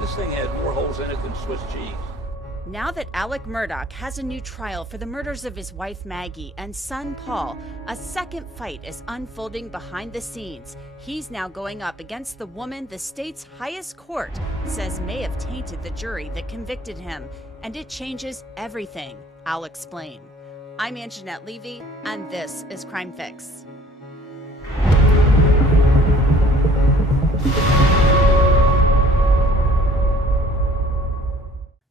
This thing has more holes in it than Swiss cheese. Now that Alec Murdaugh has a new trial for the murders of his wife Maggie and son Paul, a second fight is unfolding behind the scenes. He's now going up against the woman the state's highest court says may have tainted the jury that convicted him, and it changes everything. I'll explain. I'm Angenette Levy, and this is Crime Fix.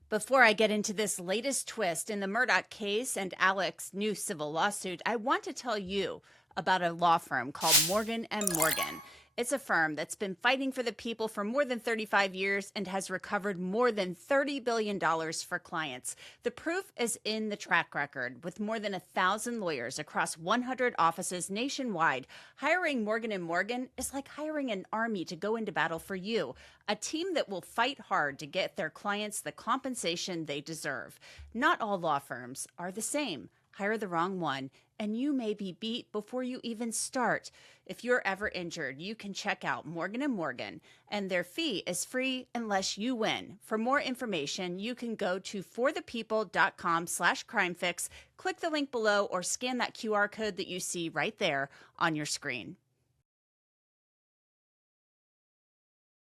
Before I get into this latest twist in the Murdaugh case and Alec's new civil lawsuit, I want to tell you about a law firm called Morgan & Morgan. It's a firm that's been fighting for the people for more than 35 years and has recovered more than $30 billion for clients. The proof is in the track record. With more than 1,000 lawyers across 100 offices nationwide, hiring Morgan & Morgan is like hiring an army to go into battle for you, a team that will fight hard to get their clients the compensation they deserve. Not all law firms are the same. Hire the wrong one, and you may be beat before you even start. If you're ever injured, you can check out Morgan & Morgan, and their fee is free unless you win. For more information, you can go to forthepeople.com/crimefix, click the link below, or scan that QR code that you see right there on your screen.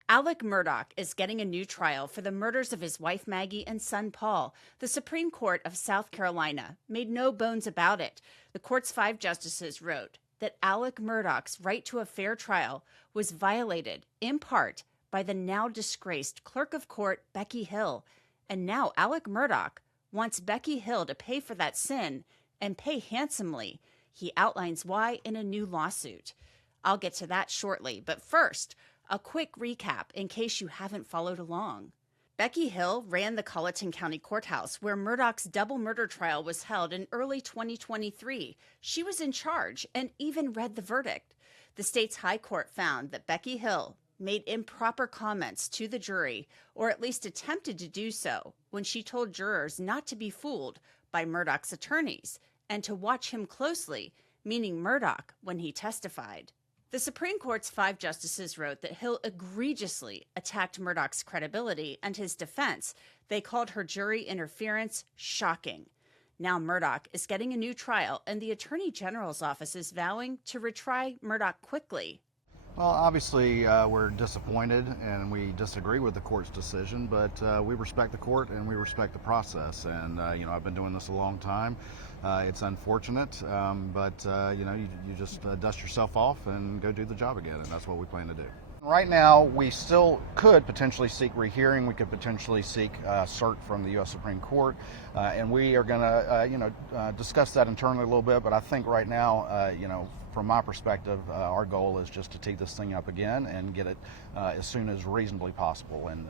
Alec Murdaugh is getting a new trial for the murders of his wife Maggie and son Paul. The Supreme Court of South Carolina made no bones about it. The court's 5 justices wrote that Alec Murdaugh's right to a fair trial was violated, in part, by the now disgraced clerk of court, Becky Hill. And now Alec Murdaugh wants Becky Hill to pay for that sin, and pay handsomely. He outlines why in a new lawsuit. I'll get to that shortly, but first, a quick recap in case you haven't followed along. Becky Hill ran the Colleton County Courthouse, where Murdaugh's double murder trial was held in early 2023. She was in charge and even read the verdict. The state's high court found that Becky Hill made improper comments to the jury, or at least attempted to do so, when she told jurors not to be fooled by Murdaugh's attorneys and to watch him closely, meaning Murdaugh, when he testified. The Supreme Court's 5 justices wrote that Hill egregiously attacked Murdaugh's credibility and his defense. They called her jury interference shocking. Now Murdaugh is getting a new trial, and the Attorney General's office is vowing to retry Murdaugh quickly. Well, obviously, we're disappointed and we disagree with the court's decision, but we respect the court and we respect the process. And, I've been doing this a long time. It's unfortunate, but, you just dust yourself off and go do the job again, and that's what we plan to do. Right now, we still could potentially seek rehearing. We could potentially seek cert from the U.S. Supreme Court, and we are going to, discuss that internally a little bit. But I think right now, from my perspective, our goal is just to tee this thing up again and get it as soon as reasonably possible. And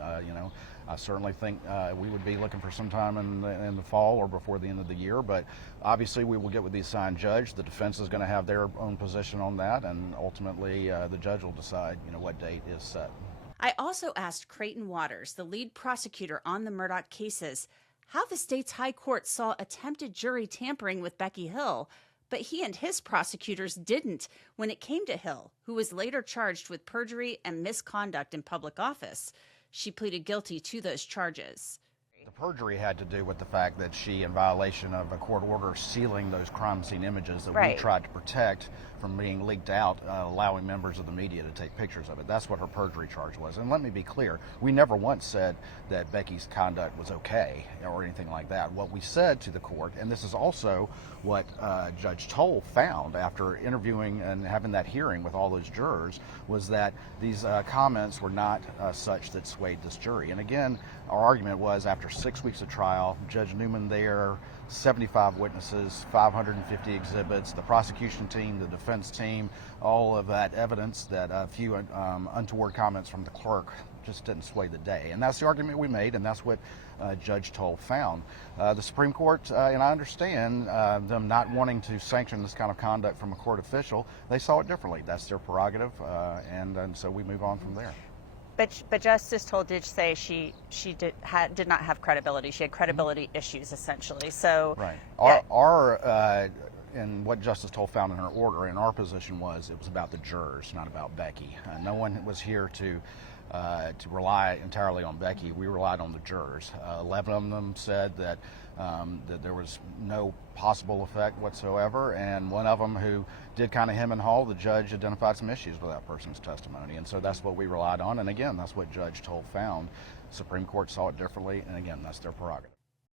I certainly think we would be looking for some time in the fall or before the end of the year. But obviously, we will get with the assigned judge. The defense is going to have their own position on that, and ultimately, the judge will decide, what date is set. I also asked Creighton Waters, the lead prosecutor on the Murdaugh cases, how the state's high court saw attempted jury tampering with Becky Hill, but he and his prosecutors didn't when it came to Hill, who was later charged with perjury and misconduct in public office. She pleaded guilty to those charges. The perjury had to do with the fact that she, in violation of a court order sealing those crime scene images that we tried to protect from being leaked out, allowing members of the media to take pictures of it. That's what her perjury charge was. And let me be clear, we never once said that Becky's conduct was okay or anything like that. What we said to the court, and this is also what Judge Toll found after interviewing and having that hearing with all those jurors, was that these comments were not such that swayed this jury. And again, our argument was, after 6 weeks of trial, Judge Newman there, 75 witnesses, 550 exhibits, the prosecution team, the defense team, all of that evidence, that a few untoward comments from the clerk just didn't sway the day. And that's the argument we made, and that's what Judge Toll found. The Supreme Court, and I understand them not wanting to sanction this kind of conduct from a court official, they saw it differently. That's their prerogative, and so we move on from there. But Justice Toll did say she did not have credibility. She had credibility issues, essentially. So right. Our and what Justice Toll found in her order, and our position was, it was about the jurors, not about Becky. No one was here to to rely entirely on Becky. We relied on the jurors. 11 of them said that there was no possible effect whatsoever, and one of them who did kind of hem and haw, the judge identified some issues with that person's testimony, and so that's what we relied on, and again, that's what Judge Toll found. Supreme Court saw it differently, and again, that's their prerogative.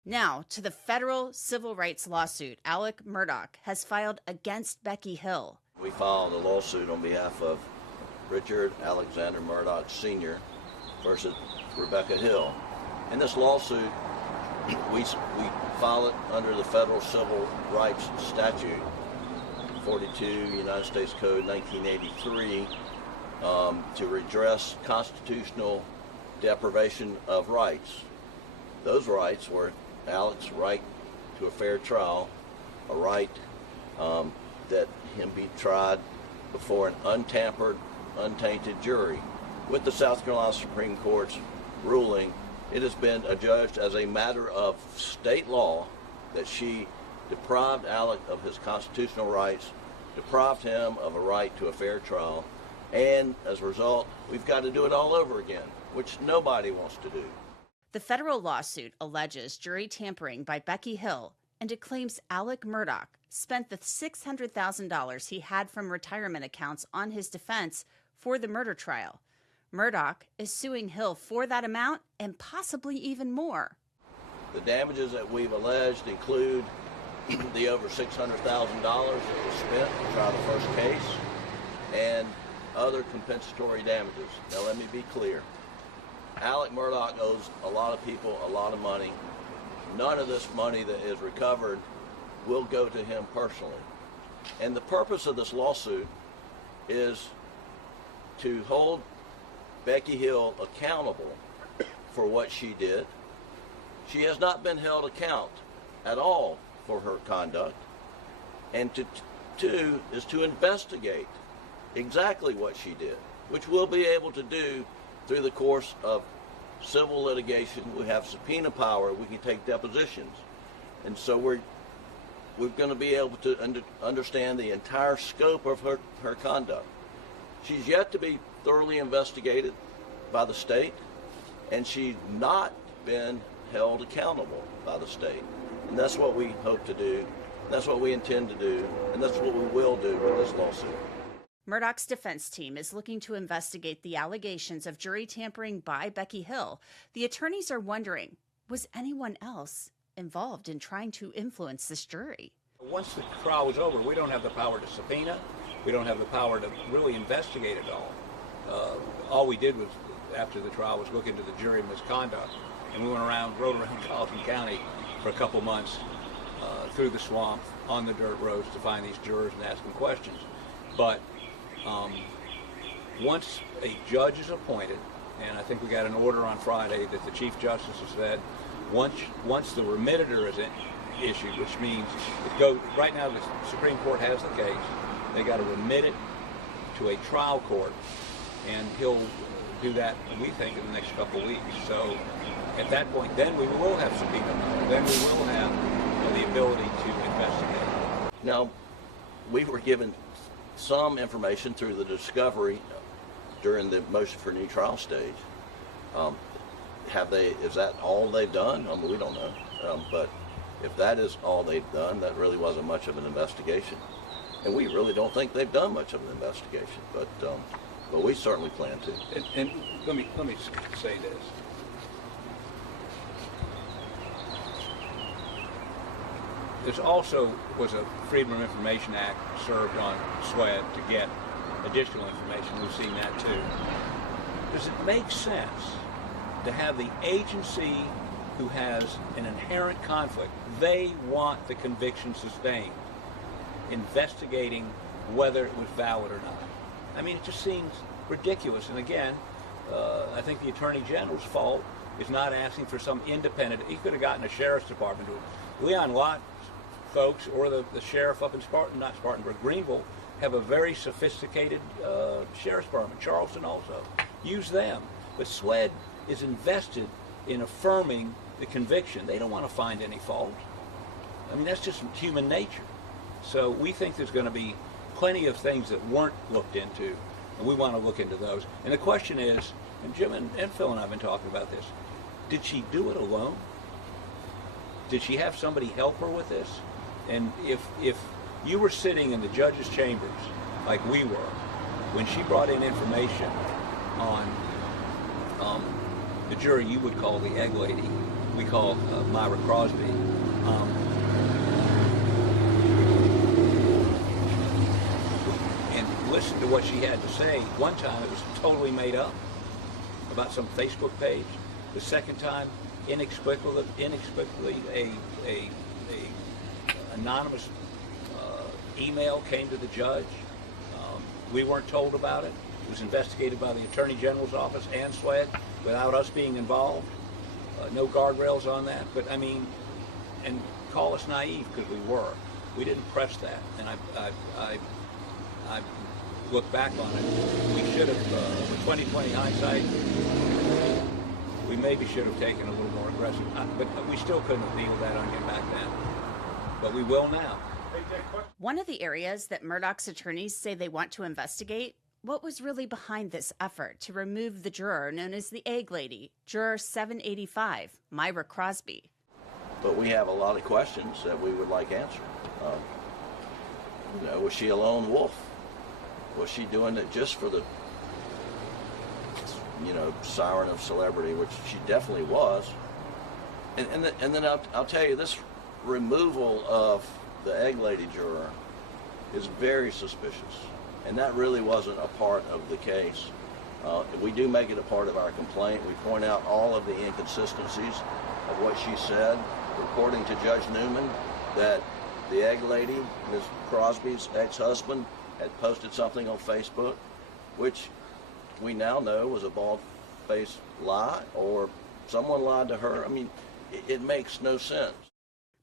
Now to the federal civil rights lawsuit Alec Murdaugh has filed against Becky Hill. We filed a lawsuit on behalf of Richard Alexander Murdaugh Sr. versus Rebecca Hill. In this lawsuit, we file it under the federal civil rights statute, 42 United States Code 1983, to redress constitutional deprivation of rights. Those rights were Alec's right to a fair trial, a right that him be tried before an untampered, untainted jury. With the South Carolina Supreme Court's ruling, it has been adjudged as a matter of state law that she deprived Alec of his constitutional rights, deprived him of a right to a fair trial, and as a result, we've got to do it all over again, which nobody wants to do. The federal lawsuit alleges jury tampering by Becky Hill, and it claims Alec Murdaugh spent the $600,000 he had from retirement accounts on his defense for the murder trial. Murdaugh is suing Hill for that amount and possibly even more. The damages that we've alleged include the over $600,000 that was spent to try the first case and other compensatory damages. Now let me be clear. Alec Murdaugh owes a lot of people a lot of money. None of this money that is recovered will go to him personally. And the purpose of this lawsuit is to hold Becky Hill accountable for what she did. She has not been held account at all for her conduct. And two is to investigate exactly what she did, which we'll be able to do through the course of civil litigation. We have subpoena power. We can take depositions. And so we're going to be able to understand the entire scope of her conduct. She's yet to be thoroughly investigated by the state, and she's not been held accountable by the state. And that's what we hope to do. That's what we intend to do. And that's what we will do with this lawsuit. Murdaugh's defense team is looking to investigate the allegations of jury tampering by Becky Hill. The attorneys are wondering, was anyone else involved in trying to influence this jury? Once the trial was over, we don't have the power to subpoena. We don't have the power to really investigate it all. All we did was, after the trial, was look into the jury misconduct. And we rode around Carleton County for a couple months through the swamp on the dirt roads to find these jurors and ask them questions. But once a judge is appointed, and I think we got an order on Friday that the Chief Justice has said, once the remitter is issued, which means right now the Supreme Court has the case, they got to remit it to a trial court, and he'll do that, we think, in the next couple of weeks. So at that point, then we will have subpoena power. Then we will have the ability to investigate. Now, we were given some information through the discovery during the motion for new trial stage. Is that all they've done? I mean, we don't know. But if that is all they've done, that really wasn't much of an investigation. And we really don't think they've done much of an investigation. But we certainly plan to. And let me say this. There also was a Freedom of Information Act served on SWED to get additional information. We've seen that too. Does it make sense to have the agency who has an inherent conflict, they want the conviction sustained, investigating whether it was valid or not? I mean, it just seems ridiculous. And again, I think the Attorney General's fault is not asking for some independent. He could have gotten a sheriff's department to it. Leon Lott folks or the sheriff up in Spartanburg, Greenville, have a very sophisticated sheriff's department. Charleston also. Use them. But SWED is invested in affirming the conviction. They don't want to find any fault. I mean, that's just human nature. So we think there's going to be plenty of things that weren't looked into, and we want to look into those. And the question is, and Jim and Phil and I have been talking about this, did she do it alone? Did she have somebody help her with this? And if you were sitting in the judge's chambers, like we were, when she brought in information on the jury you would call the egg lady, we call Myra Crosby, and listen to what she had to say. One time it was totally made up about some Facebook page. The second time, inexplicably a anonymous email came to the judge. We weren't told about it. It was investigated by the Attorney General's office and SLED without us being involved. No guardrails on that. But I mean, and call us naive because we were. We didn't press that. And I look back on it. We should have, with 20/20 hindsight, we maybe should have taken a little more aggressive. But we still couldn't have peeled that onion back then. But we will now. One of the areas that Murdaugh's attorneys say they want to investigate, what was really behind this effort to remove the juror known as the Egg Lady, Juror 785, Myra Crosby. But we have a lot of questions that we would like answered. Was she a lone wolf? Was she doing it just for the, siren of celebrity, which she definitely was? And then I'll tell you, this removal of the Egg Lady juror is very suspicious, and that really wasn't a part of the case. We do make it a part of our complaint. We point out all of the inconsistencies of what she said, reporting to Judge Newman that the Egg Lady, Ms. Crosby's ex-husband, had posted something on Facebook, which we now know was a bald-faced lie, or someone lied to her. I mean, it makes no sense.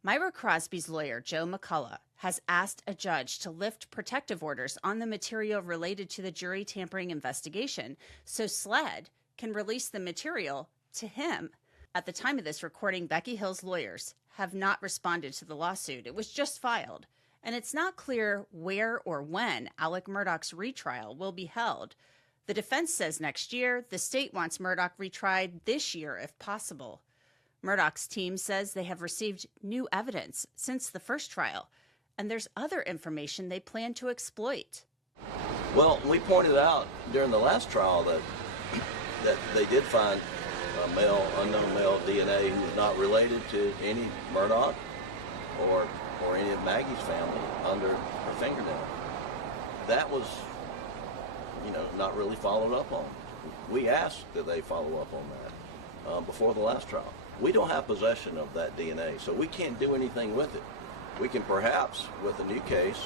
Myra Crosby's lawyer, Joe McCullough, has asked a judge to lift protective orders on the material related to the jury tampering investigation so SLED can release the material to him. At the time of this recording, Becky Hill's lawyers have not responded to the lawsuit. It was just filed, and it's not clear where or when Alec Murdaugh's retrial will be held. The defense says next year. The state wants Murdaugh retried this year if possible. Murdaugh's team says they have received new evidence since the first trial, and there's other information they plan to exploit. Well, we pointed out during the last trial that they did find unknown male DNA who was not related to any Murdaugh or any of Maggie's family under her fingernail. That was, not really followed up on. We asked that they follow up on that before the last trial. We don't have possession of that DNA, so we can't do anything with it. We can perhaps, with a new case,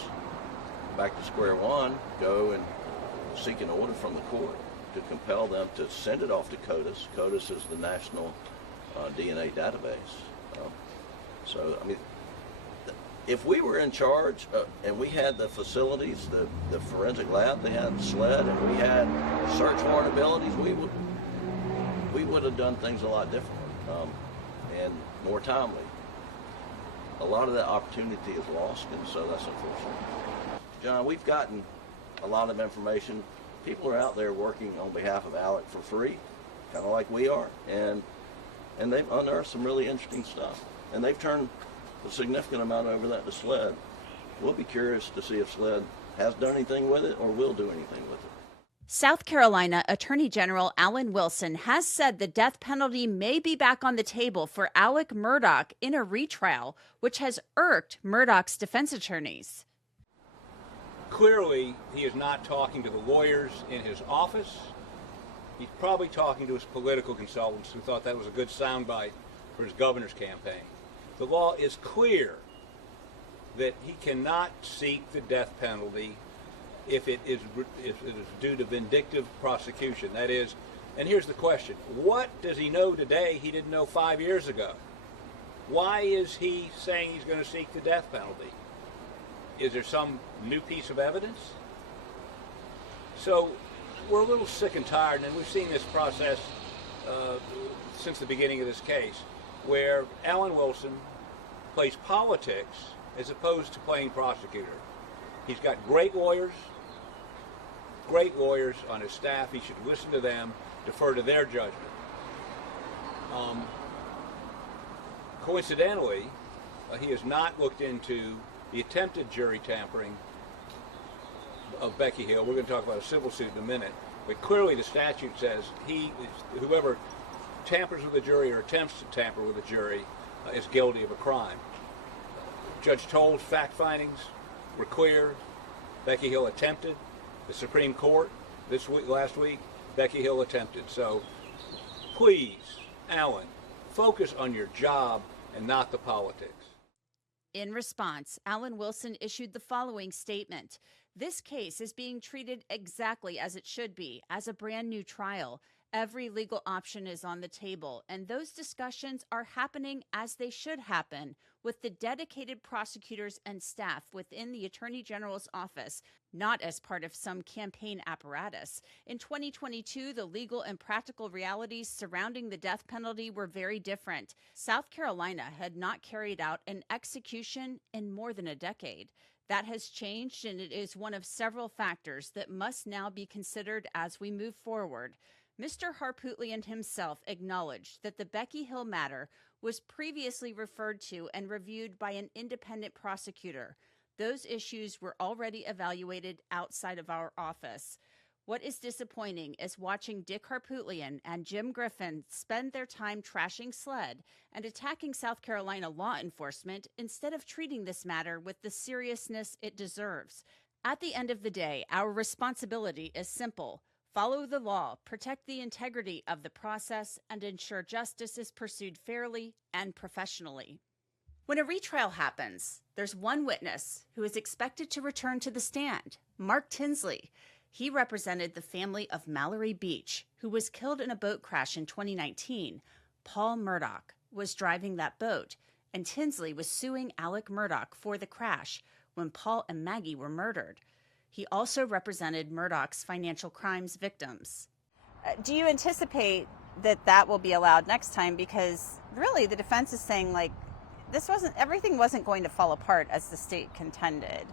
back to square one, go and seek an order from the court to compel them to send it off to CODIS. CODIS is the national DNA database. If we were in charge and we had the facilities, the forensic lab, they had SLED, and we had search warrant abilities, we would have done things a lot differently. And more timely. A lot of that opportunity is lost, and so that's unfortunate. John, we've gotten a lot of information. People are out there working on behalf of Alec for free, kind of like we are, and they've unearthed some really interesting stuff. And they've turned a significant amount over that to SLED. We'll be curious to see if SLED has done anything with it or will do anything with it. South Carolina Attorney General Alan Wilson has said the death penalty may be back on the table for Alec Murdaugh in a retrial, which has irked Murdaugh's defense attorneys. Clearly, he is not talking to the lawyers in his office. He's probably talking to his political consultants who thought that was a good soundbite for his governor's campaign. The law is clear that he cannot seek the death penalty if it is due to vindictive prosecution. That is, and here's the question, what does he know today he didn't know 5 years ago? Why is he saying he's going to seek the death penalty? Is there some new piece of evidence? So we're a little sick and tired, and we've seen this process since the beginning of this case, where Alan Wilson plays politics as opposed to playing prosecutor. He's got great lawyers on his staff. He should listen to them. defer to their judgment. Coincidentally, he has not looked into the attempted jury tampering of Becky Hill. We're going to talk about a civil suit in a minute, but clearly the statute says whoever tampers with a jury or attempts to tamper with a jury is guilty of a crime. Judge Toll's fact findings were clear. Becky Hill attempted. The Supreme Court last week, Becky Hill attempted. So please, Alan, focus on your job and not the politics. In response, Alan Wilson issued the following statement. This case is being treated exactly as it should be, as a brand new trial. Every legal option is on the table, and those discussions are happening as they should happen, with the dedicated prosecutors and staff within the Attorney General's office, not as part of some campaign apparatus. In 2022, the legal and practical realities surrounding the death penalty were very different. South Carolina had not carried out an execution in more than a decade. That has changed, and it is one of several factors that must now be considered as we move forward. Mr. Harpootlian himself acknowledged that the Becky Hill matter was previously referred to and reviewed by an independent prosecutor. Those issues were already evaluated outside of our office. What is disappointing is watching Dick Harpootlian and Jim Griffin spend their time trashing SLED and attacking South Carolina law enforcement instead of treating this matter with the seriousness it deserves. At the end of the day, our responsibility is simple. Follow the law, protect the integrity of the process, and ensure justice is pursued fairly and professionally. When a retrial happens, there's one witness who is expected to return to the stand, Mark Tinsley. He represented the family of Mallory Beach, who was killed in a boat crash in 2019. Paul Murdaugh was driving that boat, and Tinsley was suing Alec Murdaugh for the crash when Paul and Maggie were murdered. He also represented Murdaugh's financial crimes victims. Do you anticipate that will be allowed next time? Because really the defense is saying, like, everything wasn't going to fall apart as the state contended.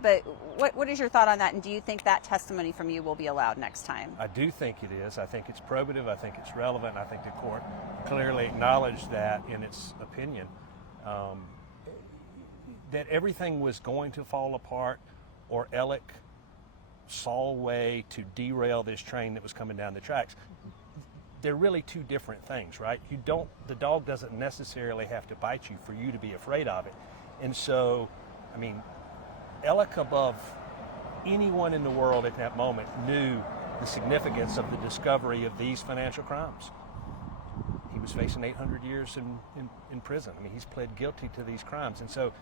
But what is your thought on that, and do you think that testimony from you will be allowed next time? I do think it is. I think it's probative. I think it's relevant. I think the court clearly acknowledged that in its opinion, that everything was going to fall apart, or Alec saw a way to derail this train that was coming down the tracks. They're really two different things, right? The dog doesn't necessarily have to bite you for you to be afraid of it. And so, I mean, Alec, above anyone in the world at that moment, knew the significance of the discovery of these financial crimes. He was facing 800 years in prison. I mean, he's pled guilty to these crimes. And so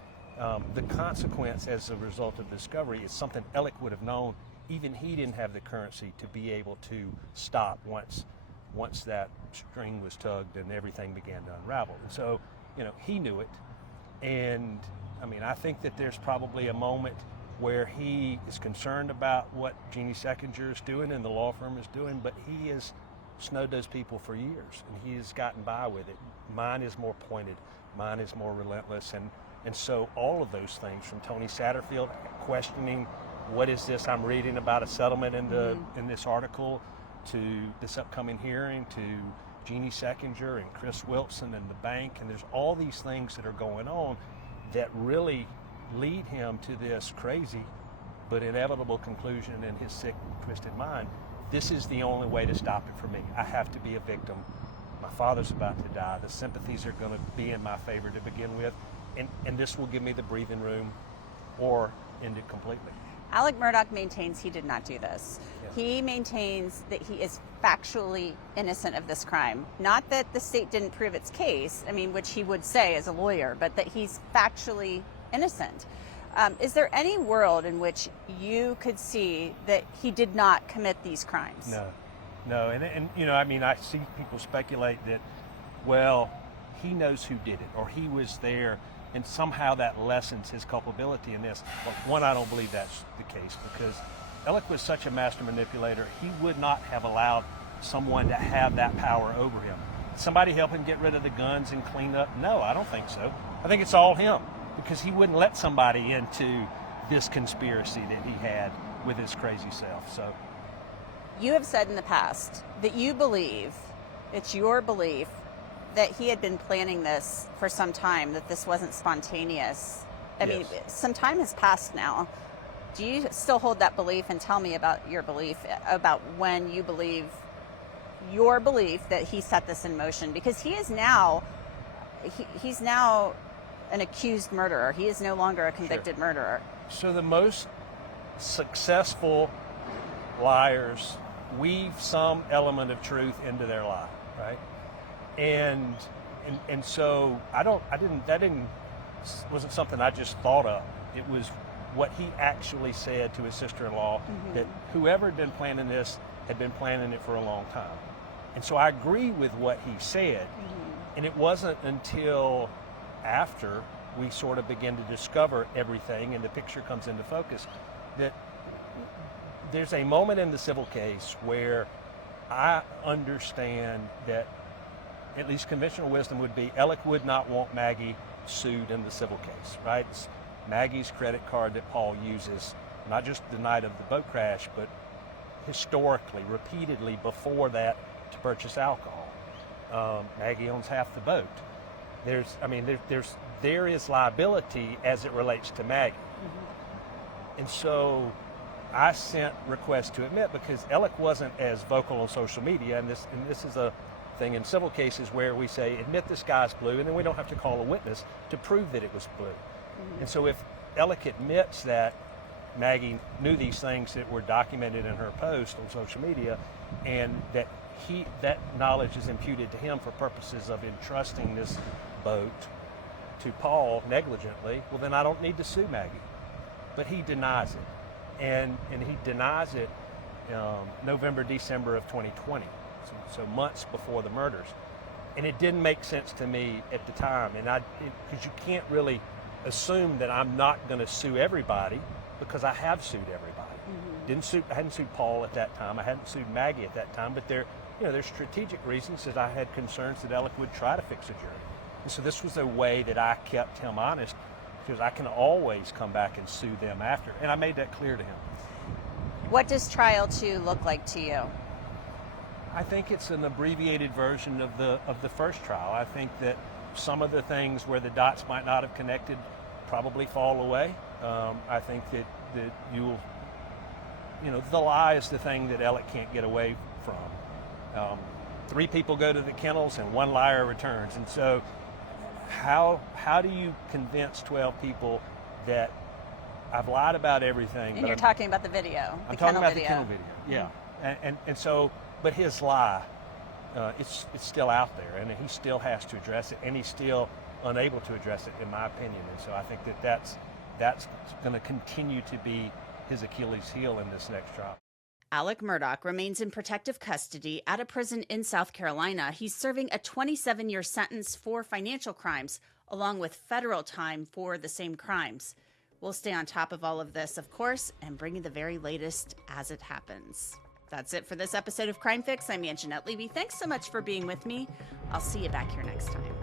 the consequence as a result of the discovery is something Alec would have known. Even he didn't have the currency to be able to stop once that string was tugged and everything began to unravel. And so, he knew it. And I mean, I think that there's probably a moment where he is concerned about what Jeannie Seckinger is doing and the law firm is doing, but he has snowed those people for years, and he has gotten by with it. Mine is more pointed. Mine is more relentless. And so all of those things, from Tony Satterfield questioning, what is this I'm reading about a settlement in this article, to this upcoming hearing, to Jeannie Seckinger and Chris Wilson and the bank, and there's all these things that are going on that really lead him to this crazy but inevitable conclusion in his sick, twisted mind. This is the only way to stop it for me. I have to be a victim. My father's about to die. The sympathies are going to be in my favor to begin with, and this will give me the breathing room or end it completely. Alec Murdaugh maintains he did not do this. Yes. He maintains that he is factually innocent of this crime. Not that the state didn't prove its case, which he would say as a lawyer, but that he's factually innocent. Is there any world in which you could see that he did not commit these crimes? No. And I see people speculate that, well, he knows who did it, or he was there, and somehow that lessens his culpability in this. Well, one, I don't believe that's the case, because Alec was such a master manipulator, he would not have allowed someone to have that power over him. Somebody help him get rid of the guns and clean up? No, I don't think so. I think it's all him, because he wouldn't let somebody into this conspiracy that he had with his crazy self. So You have said in the past that you believe, it's your belief, that he had been planning this for some time, that this wasn't spontaneous. I mean, some time has passed now. Do you still hold that belief? And tell me about your belief, about when you believe, your belief that he set this in motion, because he is now, he's now an accused murderer. He is no longer a convicted murderer. So the most successful liars weave some element of truth into their lie, right? And so wasn't something I just thought of. It was what he actually said to his sister-in-law, that whoever had been planning this had been planning it for a long time. And so I agree with what he said. And it wasn't until after we sort of begin to discover everything and the picture comes into focus that there's a moment in the civil case where I understand that at least conventional wisdom would be Alec would not want Maggie sued in the civil case, right? It's Maggie's credit card that Paul uses, not just the night of the boat crash, but historically, repeatedly before that, to purchase alcohol. Maggie owns half the boat. There is liability as it relates to Maggie. And so I sent requests to admit, because Alec wasn't as vocal on social media, and this is a thing in civil cases where we say, admit the sky's blue, and then we don't have to call a witness to prove that it was blue. And so if Alec admits that Maggie knew these things that were documented in her post on social media, and that that knowledge is imputed to him for purposes of entrusting this boat to Paul negligently, well, then I don't need to sue Maggie. But he denies it. And he denies it November, December of 2020, so months before the murders. And it didn't make sense to me at the time, and because you can't really assume that I'm not going to sue everybody, because I have sued everybody. I hadn't sued Paul at that time. I hadn't sued Maggie at that time. But there's strategic reasons that I had concerns that Alec would try to fix a jury. And so this was a way that I kept him honest, because I can always come back and sue them after. And I made that clear to him. What does trial 2 look like to you? I think it's an abbreviated version of the first trial. I think that some of the things where the dots might not have connected probably fall away. I think that the lie is the thing that Alec can't get away from. 3 people go to the kennels and 1 liar returns. And so how do you convince 12 people that I've lied about everything? And you're talking about the video. I'm talking about the kennel video, yeah. And so, but his lie, it's still out there, and he still has to address it, and he's still unable to address it, in my opinion. And so I think that's going to continue to be his Achilles heel in this next trial. Alec Murdaugh remains in protective custody at a prison in South Carolina. He's serving a 27-year sentence for financial crimes, along with federal time for the same crimes. We'll stay on top of all of this, of course, and bring you the very latest as it happens. That's it for this episode of Crime Fix. I'm Angenette Levy. Thanks so much for being with me. I'll see you back here next time.